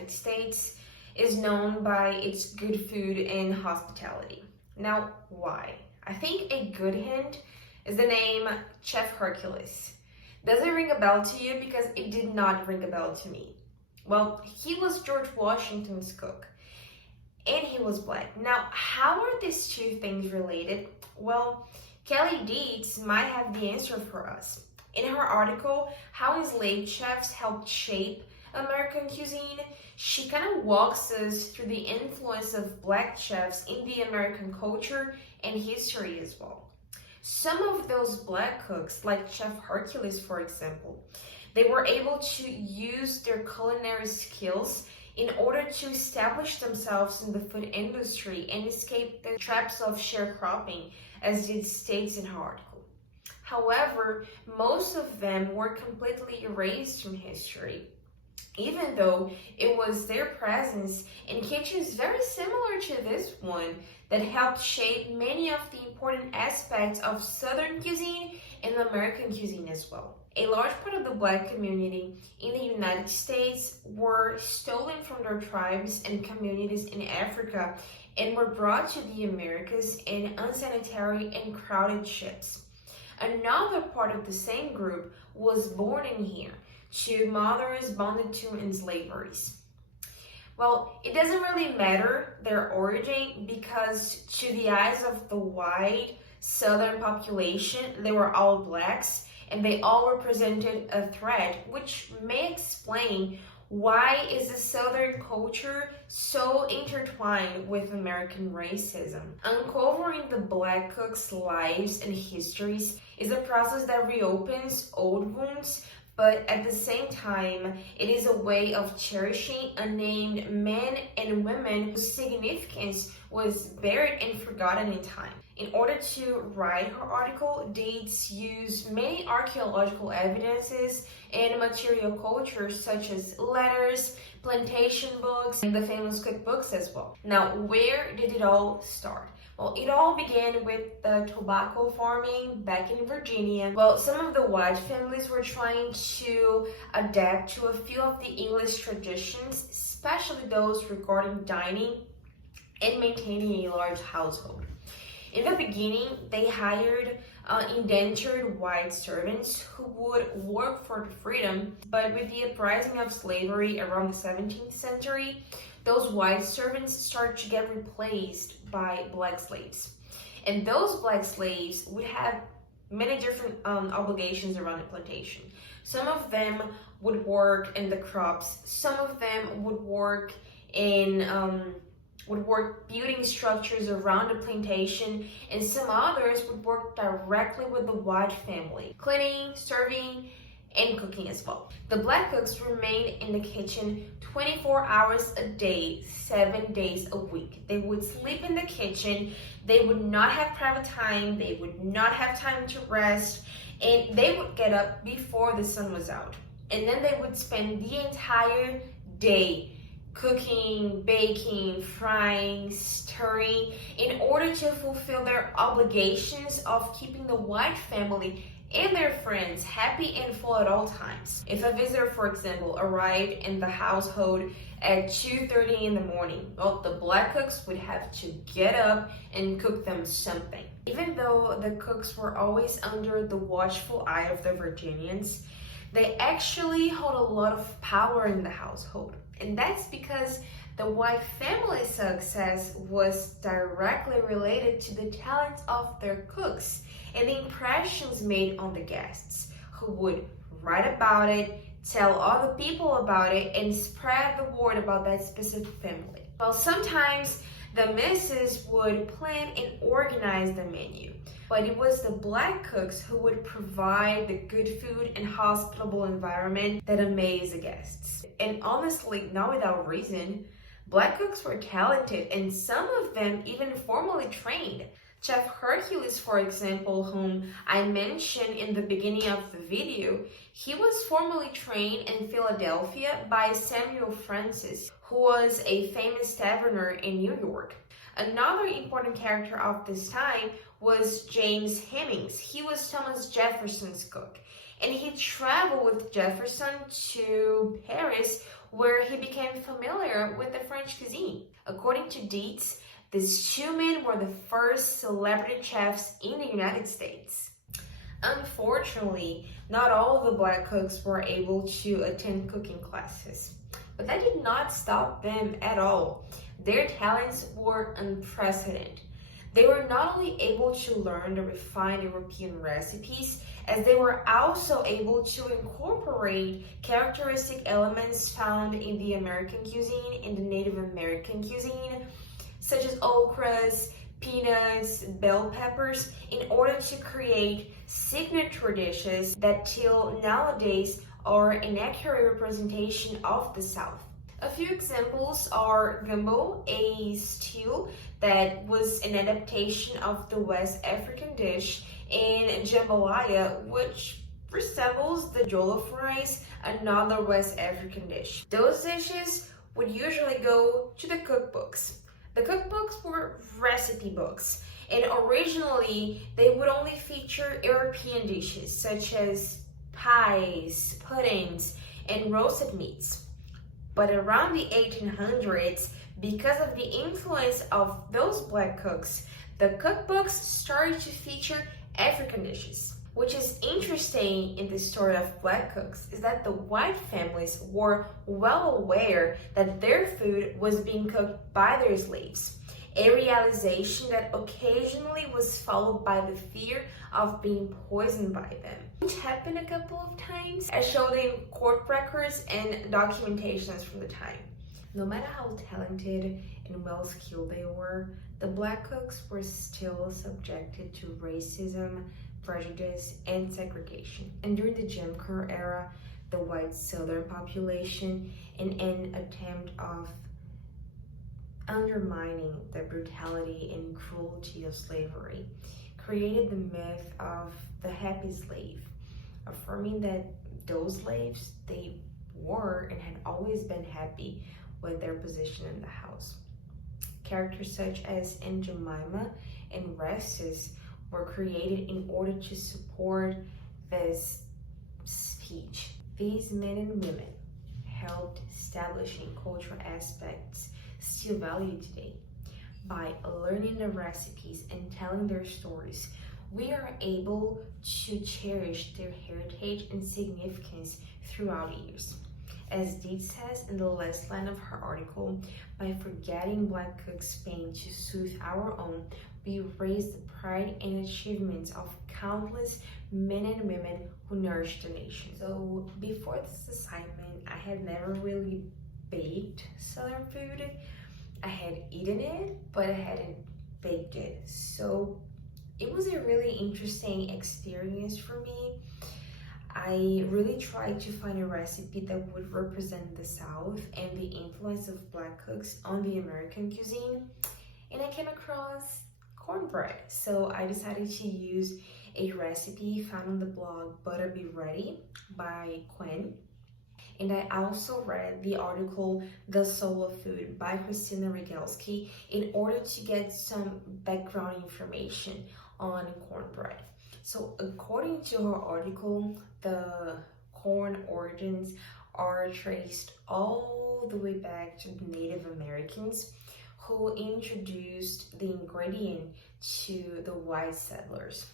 United States is known by its good food and hospitality. Now, why? I think a good hint is the name Chef Hercules. Does it ring a bell to you? Because it did not ring a bell to me. Well, he was George Washington's cook, and he was black. Now, how are these two things related? Well, Kelly Dietz might have the answer for us. In her article, How Enslaved Chefs Helped Shape American Cuisine, she kind of walks us through the influence of black chefs in the American culture and history as well. Some of those black cooks, like Chef Hercules, for example, they were able to use their culinary skills in order to establish themselves in the food industry and escape the traps of sharecropping, as it states in her article. However, most of them were completely erased from history, even though it was their presence in kitchens very similar to this one that helped shape many of the important aspects of Southern cuisine and American cuisine as well. A large part of the black community in the United States were stolen from their tribes and communities in Africa and were brought to the Americas in unsanitary and crowded ships. Another part of the same group was born in here to mothers bonded to enslavers. Well, it doesn't really matter their origin because to the eyes of the white Southern population, they were all blacks and they all represented a threat, which may explain why is the Southern culture so intertwined with American racism. Uncovering the black cooks' lives and histories is a process that reopens old wounds, but at the same time, it is a way of cherishing unnamed men and women whose significance was buried and forgotten in time. In order to write her article, Dietz used many archaeological evidences and material cultures such as letters, plantation books, and the famous cookbooks as well. Now, where did it all start? Well, it all began with the tobacco farming back in Virginia. Well, some of the white families were trying to adapt to a few of the English traditions, especially those regarding dining and maintaining a large household. In the beginning, they hired indentured white servants who would work for freedom, but with the uprising of slavery around the 17th century, those white servants started to get replaced by black slaves. And those black slaves would have many different obligations around the plantation. Some of them would work in the crops, some of them would work in building structures around the plantation, and some others would work directly with the white family, cleaning, serving, and cooking as well. The black cooks remained in the kitchen 24 hours a day, 7 days a week. They would sleep in the kitchen, they would not have private time, they would not have time to rest, and they would get up before the sun was out. And then they would spend the entire day cooking, baking, frying, stirring, in order to fulfill their obligations of keeping the white family and their friends happy and full at all times. If a visitor, for example, arrived in the household at 2:30 in the morning, well, the black cooks would have to get up and cook them something. Even though the cooks were always under the watchful eye of the Virginians, they actually hold a lot of power in the household. And that's because the white family's success was directly related to the talents of their cooks and the impressions made on the guests, who would write about it, tell other people about it, and spread the word about that specific family. Well, sometimes the missus would plan and organize the menu, but it was the black cooks who would provide the good food and hospitable environment that amazed the guests. And honestly, not without reason, black cooks were talented and some of them even formally trained. Chef Hercules, for example, whom I mentioned in the beginning of the video, he was formally trained in Philadelphia by Samuel Francis, who was a famous taverner in New York. Another important character of this time was James Hemings. He was Thomas Jefferson's cook, and he traveled with Jefferson to Paris, where he became familiar with the French cuisine. According to Dietz, these two men were the first celebrity chefs in the United States. Unfortunately, not all of the black cooks were able to attend cooking classes, but that did not stop them at all. Their talents were unprecedented. They were not only able to learn the refined European recipes, as they were also able to incorporate characteristic elements found in the American cuisine, in the Native American cuisine, such as okras, peanuts, bell peppers, in order to create signature dishes that till nowadays are an accurate representation of the South. A few examples are gumbo, a stew that was an adaptation of the West African dish, and jambalaya, which resembles the jollof rice, another West African dish. Those dishes would usually go to the cookbooks. The cookbooks were recipe books, and originally they would only feature European dishes such as pies, puddings, and roasted meats. But around the 1800s, because of the influence of those black cooks, the cookbooks started to feature African dishes. Which is interesting in the story of black cooks is that the white families were well aware that their food was being cooked by their slaves, a realization that occasionally was followed by the fear of being poisoned by them, which happened a couple of times, as shown in court records and documentations from the time. No matter how talented and well-skilled they were, the black cooks were still subjected to racism, prejudice, and segregation. And during the Jim Crow era, the white Southern population, in an attempt of undermining the brutality and cruelty of slavery, created the myth of the happy slave, affirming that those slaves, they were and had always been happy with their position in the house. Characters such as Aunt Jemima and Restus were created in order to support this speech. These men and women helped establishing cultural aspects still valued today. By learning the recipes and telling their stories, we are able to cherish their heritage and significance throughout the years. As Dietz says in the last line of her article, by forgetting black cooks' pain to soothe our own, we raise the pride and achievements of countless men and women who nourished the nation. So before this assignment, I had never really baked Southern food. I had eaten it, but I hadn't baked it. So it was a really interesting experience for me. I really tried to find a recipe that would represent the South and the influence of black cooks on the American cuisine, and I came across cornbread. So I decided to use a recipe found on the blog Butter Be Ready by Quinn. And I also read the article The Soul of Food by Christina Rogalski in order to get some background information on cornbread. So according to her article, the corn origins are traced all the way back to the Native Americans who introduced the ingredient to the white settlers.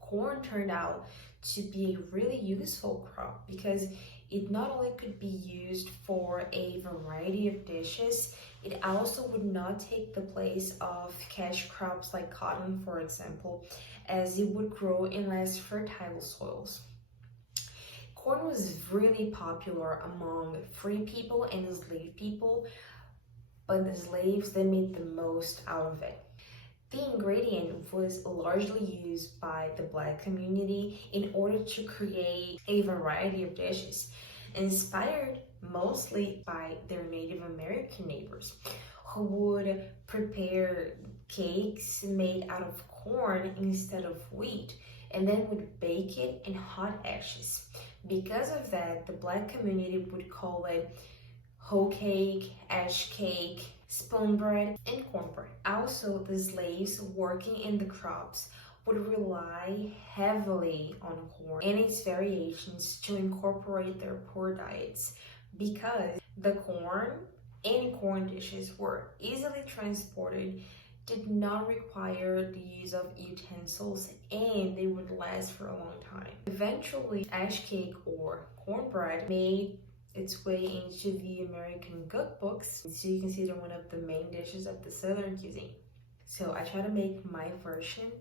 Corn turned out to be a really useful crop because it not only could be used for a variety of dishes, it also would not take the place of cash crops like cotton, for example, as it would grow in less fertile soils. Corn was really popular among free people and enslaved people, but the slaves, they made the most out of it. The ingredient was largely used by the black community in order to create a variety of dishes, inspired mostly by their Native American neighbors, who would prepare cakes made out of corn instead of wheat, and then would bake it in hot ashes. Because of that, the black community would call it hoe cake, ash cake, spoon bread, and cornbread. Also, the slaves working in the crops would rely heavily on corn and its variations to incorporate their poor diets, because the corn and corn dishes were easily transported, did not require the use of utensils, and they would last for a long time. Eventually, ash cake or cornbread made its way into the American cookbooks, so you consider one of the main dishes of the Southern cuisine. So I try to make my version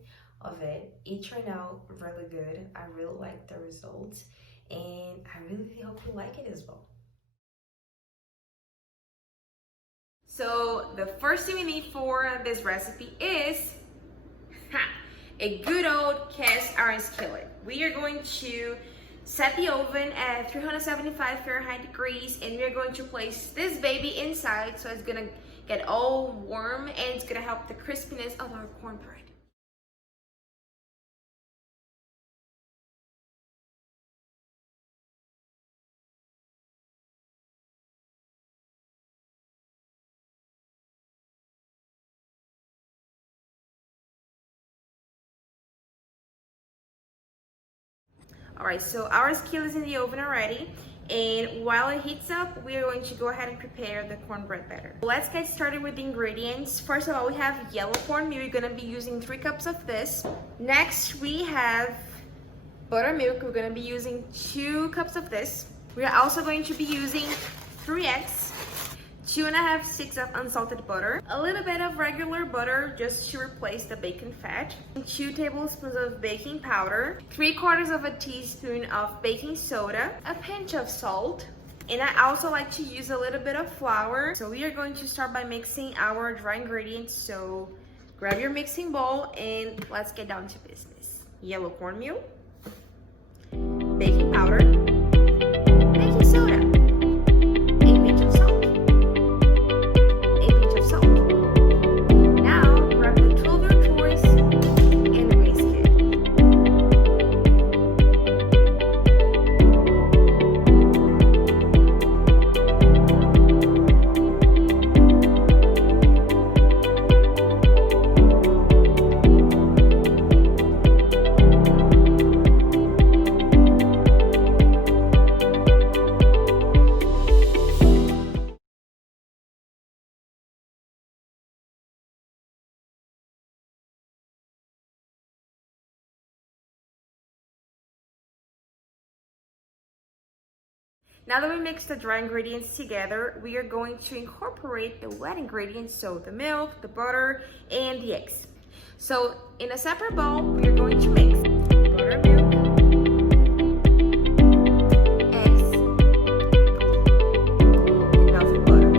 of it. It turned out really good. I really like the results, and I really hope you like it as well. So the first thing we need for this recipe is a good old cast iron skillet. We are going to set the oven at 375 Fahrenheit degrees, and we're going to place this baby inside, so it's gonna get all warm and it's gonna help the crispiness of our cornbread. All right, so our skillet is in the oven already, and while it heats up, we are going to go ahead and prepare the cornbread batter. Let's get started with the ingredients. First of all, we have yellow cornmeal. We're gonna be using 3 cups of this. Next, we have buttermilk. We're gonna be using 2 cups of this. We are also going to be using 3 eggs, 2½ sticks of unsalted butter, a little bit of regular butter just to replace the bacon fat, 2 tablespoons of baking powder, 3/4 of a teaspoon of baking soda, a pinch of salt, and I also like to use a little bit of flour. So we are going to start by mixing our dry ingredients. So grab your mixing bowl and let's get down to business. Yellow cornmeal, baking powder, baking soda, Now that we mix the dry ingredients together, we are going to incorporate the wet ingredients, so the milk, the butter, and the eggs. So in a separate bowl, we are going to mix buttermilk, eggs, and melted butter.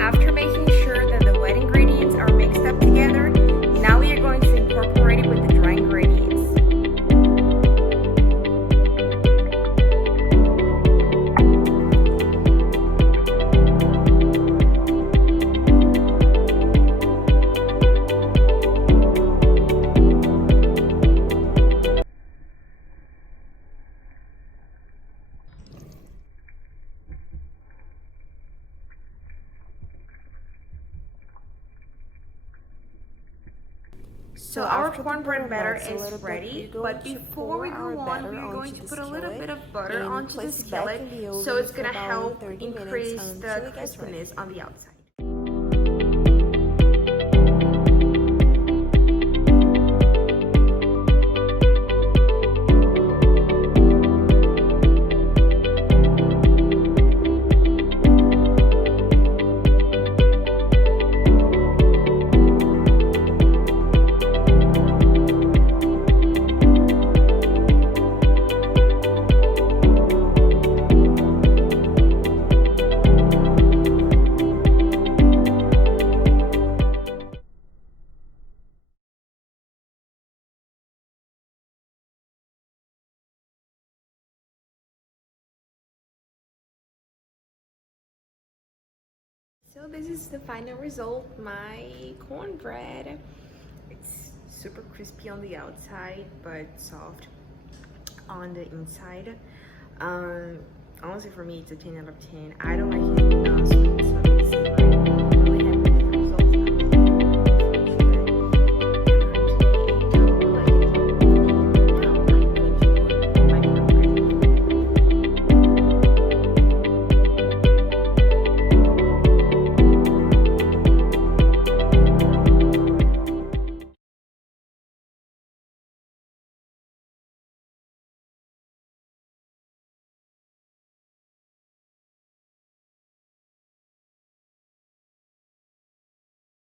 After making sure that the wet ingredients are mixed up together, now we are going to incorporate it with the dry ingredients. So our cornbread batter is ready, but before we go on, we're going to put a little bit of butter onto the skillet, so it's going to help increase the crispiness on the outside. So this is the final result, my cornbread. It's super crispy on the outside, but soft on the inside. honestly, for me, it's a 10 out of 10. I don't like his sweet stuff.